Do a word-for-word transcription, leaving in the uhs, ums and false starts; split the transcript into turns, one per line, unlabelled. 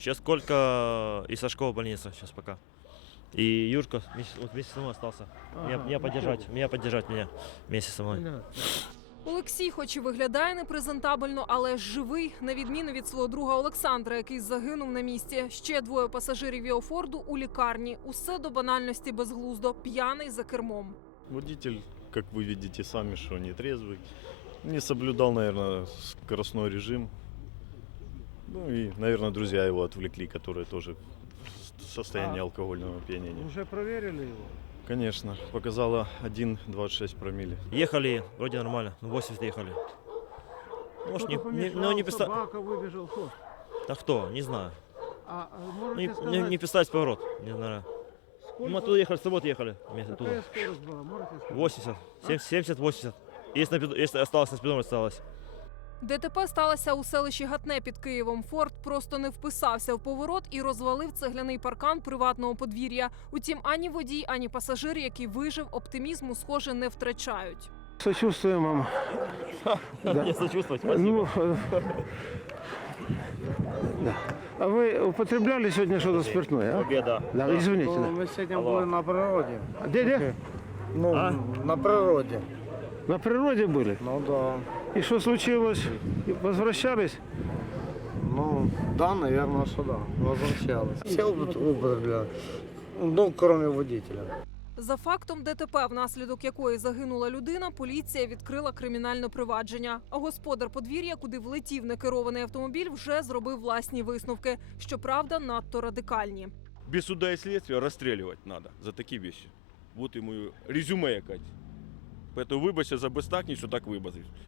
Сейчас Колька и Сашко в больнице, сейчас пока. И Юрка вместе, вот вместе со мной остался.
Ага,
меня, меня поддержать, меня поддержать меня вместе со мной.
Олексій, хоч і виглядає непрезентабельно, але ж живий, на відміну від свого друга Олександра, який загинув на місці. Ще двоє пасажирів його Форду у лікарні. Усе до банальності безглуздо, п'яний за кермом.
Водитель, как вы видите сами, что нетрезвый, не соблюдал, наверное, скоростной режим. Ну и, наверное, друзья его отвлекли, которые тоже в состоянии
А.
алкогольного опьянения.
Уже проверили его?
Конечно, показало один двадцать шесть промилле.
Ехали, вроде нормально, ну восемьдесят ехали. Может, не,
Кто-то
не,
помешал,
ну, не писта...
собака выбежал, что?
Да кто, не знаю.
А, а
Ну,
можете
Не,
сказать,
не, не пистать поворот, не знаю.
сколько,
Мы оттуда ехали, с тобой ехали. Вместе
какая
оттуда.
скорость была, можете сказать?
восемьдесят, семьдесят, восемьдесят. Если, на, пид- если осталось на спидометре, осталось.
ДТП сталося у селищі Гатне під Києвом. Форд просто не вписався в поворот і розвалив цегляний паркан приватного подвір'я. Утім, ані водій, ані пасажир, який вижив, оптимізму, схоже, не втрачають.
Сочувствуем вам.
Не сочувствовать, спасибо.
Ну, э, да. А вы употребляли сегодня что-то спиртное, а?
Победа.
Да, извините.
Ну,
да.
ми сьогодні
Алло.
були на природі.
Где, где?
Ну,
А?
на природі.
На природе были?
Ну да.
И что случилось? И возвращались?
Ну, да, наверное, що да. Возвращались. Все употребляли. Ну, кроме водителя.
За фактом ДТП, внаслідок якої загинула людина, поліція відкрила кримінальне провадження. А господар подвір'я, куди влетів некерований автомобіль, вже зробив власні висновки. Щоправда, надто радикальні.
Без суда и следствия расстреливать надо за такие вещи. Вот ему резюме якать. Поэтому вибачте за безтактність, що так вибачив.